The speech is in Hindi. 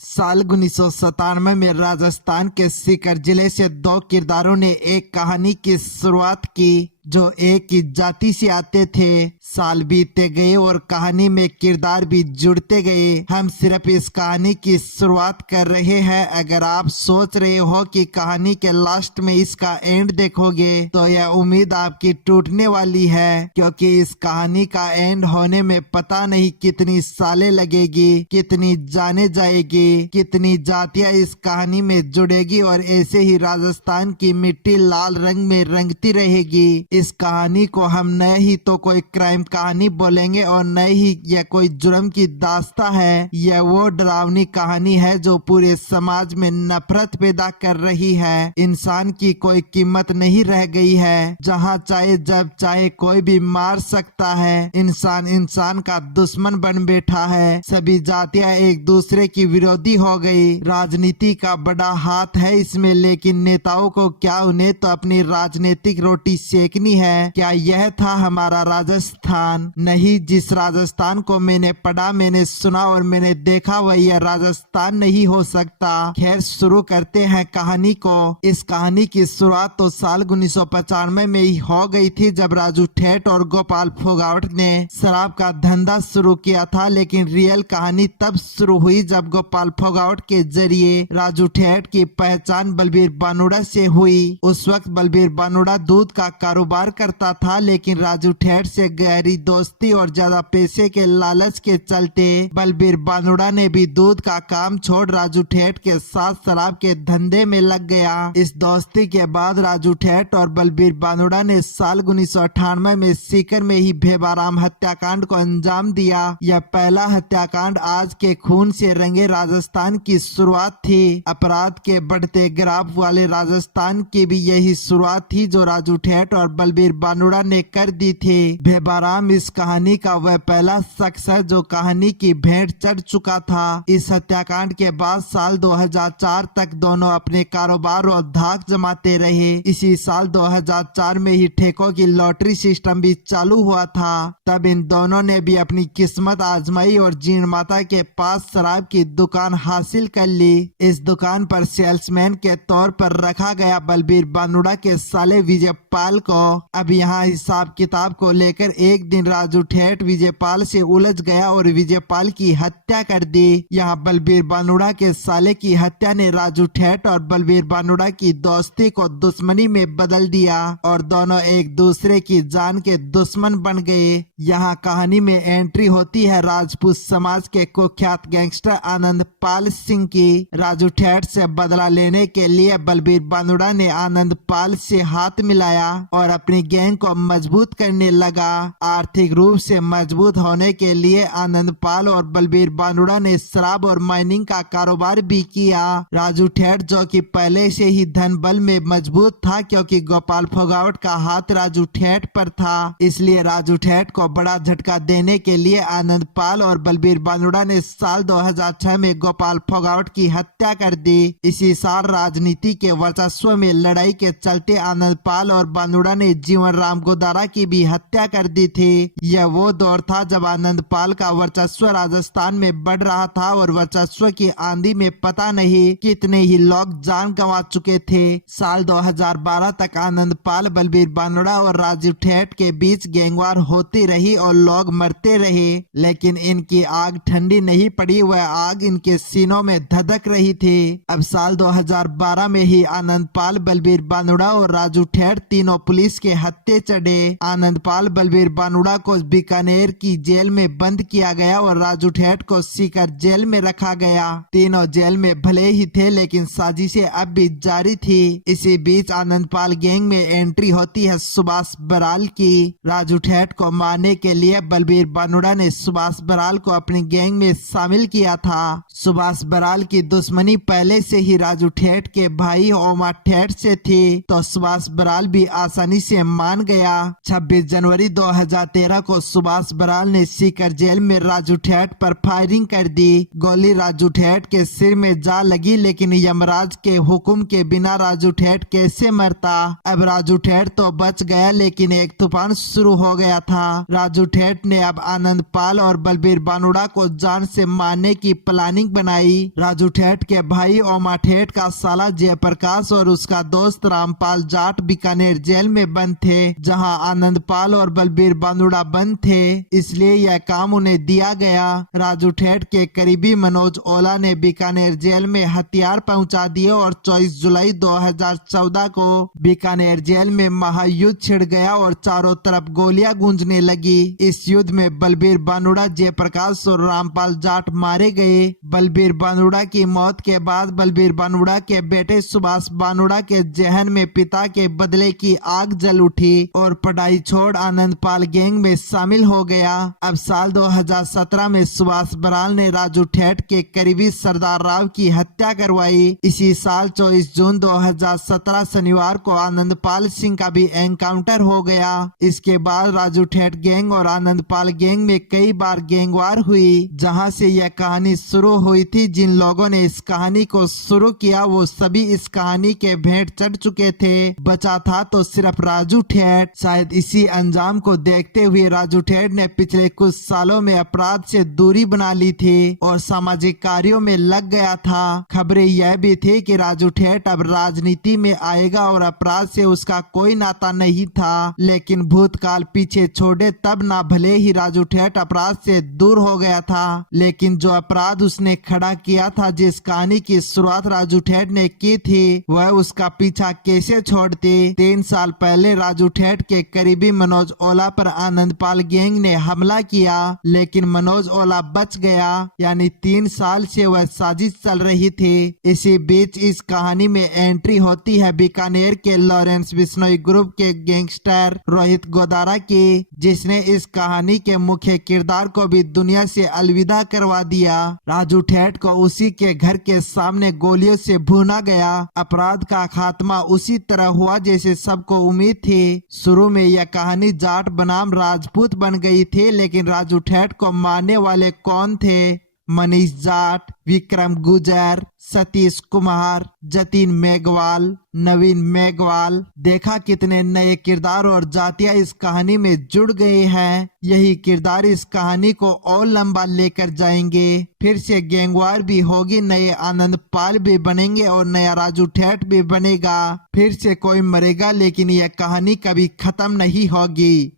साल 1997 में राजस्थान के सीकर जिले से दो किरदारों ने एक कहानी की शुरुआत की जो एक ही जाति से आते थे। साल बीतते गए और कहानी में किरदार भी जुड़ते गए। हम सिर्फ इस कहानी की शुरुआत कर रहे हैं। अगर आप सोच रहे हो कि कहानी के लास्ट में इसका एंड देखोगे तो यह उम्मीद आपकी टूटने वाली है, क्योंकि इस कहानी का एंड होने में पता नहीं कितनी सालें लगेगी, कितनी जाने जाएगी, कितनी जातियां इस कहानी में जुड़ेगी और ऐसे ही राजस्थान की मिट्टी लाल रंग में रंगती रहेगी। इस कहानी को हम न ही तो कोई क्राइम कहानी बोलेंगे और न ही यह कोई जुर्म की दास्तां है। यह वो डरावनी कहानी है जो पूरे समाज में नफरत पैदा कर रही है। इंसान की कोई कीमत नहीं रह गई है। जहां चाहे जब चाहे कोई भी मार सकता है। इंसान इंसान का दुश्मन बन बैठा है। सभी जातियां एक दूसरे की विरोधी हो गई। राजनीति का बड़ा हाथ है इसमें, लेकिन नेताओं को क्या, उन्हें तो अपनी राजनीतिक रोटी सेकनी है। क्या यह था हमारा राजस्थान? नहीं, जिस राजस्थान को मैंने पढ़ा, मैंने सुना और मैंने देखा वह यह राजस्थान नहीं हो सकता। खैर, शुरू करते हैं कहानी को। इस कहानी की शुरुआत तो साल 1995 में ही हो गई थी, जब राजू ठेठ और गोपाल फोगावट ने शराब का धंधा शुरू किया था। लेकिन रियल कहानी तब शुरू हुई जब गोपाल फोगावट के जरिए राजू ठेठ की पहचान बलबीर बानुड़ा से हुई। उस वक्त बलबीर बानुड़ा दूध का कारोबार करता था, लेकिन राजू ठेठ से गहरी दोस्ती और ज्यादा पैसे के लालच के चलते बलबीर बानुड़ा ने भी दूध का काम छोड़ राजू ठेठ के साथ शराब के धंधे में लग गया। इस दोस्ती के बाद राजू ठेठ और बलबीर बानुड़ा ने साल 1998 में सीकर में ही भेबाराम हत्याकांड को अंजाम दिया। यह पहला हत्याकांड आज के खून से रंगे राजस्थान की शुरुआत थी। अपराध के बढ़ते ग्राफ वाले राजस्थान की भी यही शुरुआत थी जो राजू ठेठ और बलबीर बानुड़ा ने कर दी थी। भेबाराम इस कहानी का वह पहला शख्स है जो कहानी की भेंट चढ़ चुका था। इस हत्याकांड के बाद साल 2004 तक दोनों अपने कारोबार और धाक जमाते रहे। इसी साल 2004 में ही ठेकों की लॉटरी सिस्टम भी चालू हुआ था। तब इन दोनों ने भी अपनी किस्मत आजमाई और जीण माता के पास शराब की दुकान हासिल कर ली। इस दुकान पर सेल्समैन के तौर पर रखा गया बलबीर बानुड़ा के साले विजयपाल को। अब यहाँ हिसाब किताब को लेकर एक दिन राजू ठेठ विजयपाल से उलझ गया और विजयपाल की हत्या कर दी। यहाँ बलबीर बानुड़ा के साले की हत्या ने राजू ठेठ और बलबीर बानुड़ा की दोस्ती को दुश्मनी में बदल दिया और दोनों एक दूसरे की जान के दुश्मन बन गए। यहाँ कहानी में एंट्री होती है राजपूत समाज के कुख्यात गैंगस्टर आनंद पाल सिंह की। राजू ठेठ से बदला लेने के लिए बलबीर बानुड़ा ने आनंद पाल से हाथ मिलाया और अपनी गैंग को मजबूत करने लगा। आर्थिक रूप से मजबूत होने के लिए आनंद पाल और बलबीर बानुड़ा ने शराब और माइनिंग का कारोबार भी किया। राजू ठेठ, जो कि पहले से ही धन बल में मजबूत था क्योंकि गोपाल फोगावट का हाथ राजू ठेठ पर था, इसलिए राजू ठेठ को बड़ा झटका देने के लिए आनंद पाल और बलबीर बानुड़ा ने साल 2006 में गोपाल फोगावट की हत्या कर दी। इसी साल राजनीति के वर्चस्व में लड़ाई के चलते आनंद पाल और बानुड़ा ने जीवन राम गोदारा की भी हत्या कर दी थी। यह वो दौर था जब आनंद पाल का वर्चस्व राजस्थान में बढ़ रहा था और वर्चस्व की आंधी में पता नहीं कितने ही लोग जान गंवा चुके थे। साल 2012 तक आनंद पाल, बलबीर बानुड़ा और राजू ठेठ के बीच गैंगवार होती रही और लोग मरते रहे, लेकिन इनकी आग ठंडी नहीं पड़ी। वह आग इनके सीनों में धधक रही थी। अब साल 2012 में ही आनंद पाल, बलबीर बानुड़ा और राजू ठेठ तीनों पुलिस के हत्थे चढ़े। आनंद पाल, बलबीर बानुड़ा को बीकानेर की जेल में बंद किया गया और राजू ठेठ को सीकर जेल में रखा गया। तीनों जेल में भले ही थे लेकिन साजिशें अब भी जारी थी। इसी बीच आनंद पाल गैंग में एंट्री होती है सुभाष बराल की। राजू ठेठ को मारने के लिए बलबीर बानुड़ा ने सुभाष बराल को अपनी गैंग में शामिल किया था। सुभाष बराल की दुश्मनी पहले से ही राजू ठेठ के भाई ओमा ठेठ से थी, तो सुभाष बराल भी आसानी से मान गया। 26 जनवरी 2013 को सुभाष बराल ने सीकर जेल में राजू ठेठ पर फायरिंग कर दी। गोली राजू ठेठ के सिर में जा लगी, लेकिन यमराज के हुक्म के बिना राजू ठेठ कैसे मरता। अब राजू ठेठ तो बच गया, लेकिन एक तूफान शुरू हो गया था। राजू ठेठ ने अब आनंद पाल और बलबीर बानुड़ा को जान से मारने की प्लानिंग बनाई। राजू ठेठ के भाई ओमा ठेठ का साला जयप्रकाश और उसका दोस्त रामपाल जाट बीकानेर जेल में बंद थे, जहां आनंद पाल और बलबीर बानुड़ा बंद थे, इसलिए यह काम उन्हें दिया गया। राजू ठेठ के करीबी मनोज ओला ने बीकानेर जेल में हथियार पहुंचा दिए और 24 जुलाई 2014 को बीकानेर जेल में महायुद्ध छिड़ गया और चारों तरफ गोलियां गूंजने लगी। इस युद्ध में बलबीर बानुड़ा, जयप्रकाश और रामपाल जाट मारे गए। बलबीर बानुड़ा की मौत के बाद बलबीर बानुड़ा के बेटे सुभाष बानुड़ा के जहन में पिता के बदले की आग जल उठी और पढ़ाई छोड़ आनंद पाल गैंग में शामिल हो गया। अब साल 2017 में सुभाष बराल ने राजू ठेठ के करीबी सरदार राव की हत्या करवाई। इसी साल 24 जून 2017 शनिवार को आनंद पाल सिंह का भी एनकाउंटर हो गया। इसके बाद राजू ठेठ गैंग और आनंद पाल गैंग में कई बार गैंगवार हुई। जहां से यह कहानी शुरू हुई थी, जिन लोगों ने इस कहानी को शुरू किया वो सभी इस कहानी के भेंट चढ़ चुके थे। बचा था तो सिर्फ राजू ठेठ। शायद इसी अंजाम को देखते हुए राजू ठेठ ने पिछले कुछ सालों में अपराध से दूरी बना ली थी और सामाजिक कार्यों में लग गया था। खबरें यह भी थी कि राजू ठेठ अब राजनीति में आएगा और अपराध से उसका कोई नाता नहीं था, लेकिन भूतकाल पीछे छोड़े तब ना भले ही राजू ठेठ अपराध से दूर हो गया था, लेकिन जो अपराध उसने खड़ा किया था, जिस कहानी की शुरुआत राजू ठेठ ने की थी, वह उसका पीछा कैसे छोड़ती। 3 साल पहले राजू ठेठ के करीबी मनोज ओला पर आनंद पाल गैंग ने हमला किया, लेकिन मनोज ओला बच गया, यानी 3 साल से वह साजिश चल रही थी। इसी बीच इस कहानी में एंट्री होती है बीकानेर के लॉरेंस बिश्नोई ग्रुप के गैंगस्टर रोहित गोदारा की, जिसने इस कहानी के मुख्य किरदार को भी दुनिया से अलविदा करवा दिया। राजू ठेठ को उसी के घर के सामने गोलियों से भूना गया। अपराध का खात्मा उसी तरह हुआ जैसे सबको उम्मीद थी। शुरू में यह कहानी जाट बनाम राजपूत बन गई थी, लेकिन राजू ठेठ को मारने वाले कौन थे? मनीष जाट, विक्रम गुजर, सतीश कुमार, जतिन मेघवाल, नवीन मेघवाल। देखा कितने नए किरदार और जातियां इस कहानी में जुड़ गए हैं। यही किरदार इस कहानी को और लंबा लेकर जाएंगे। फिर से गैंगवार भी होगी, नए आनंद पाल भी बनेंगे और नया राजू ठेठ भी बनेगा। फिर से कोई मरेगा, लेकिन यह कहानी कभी खत्म नहीं होगी।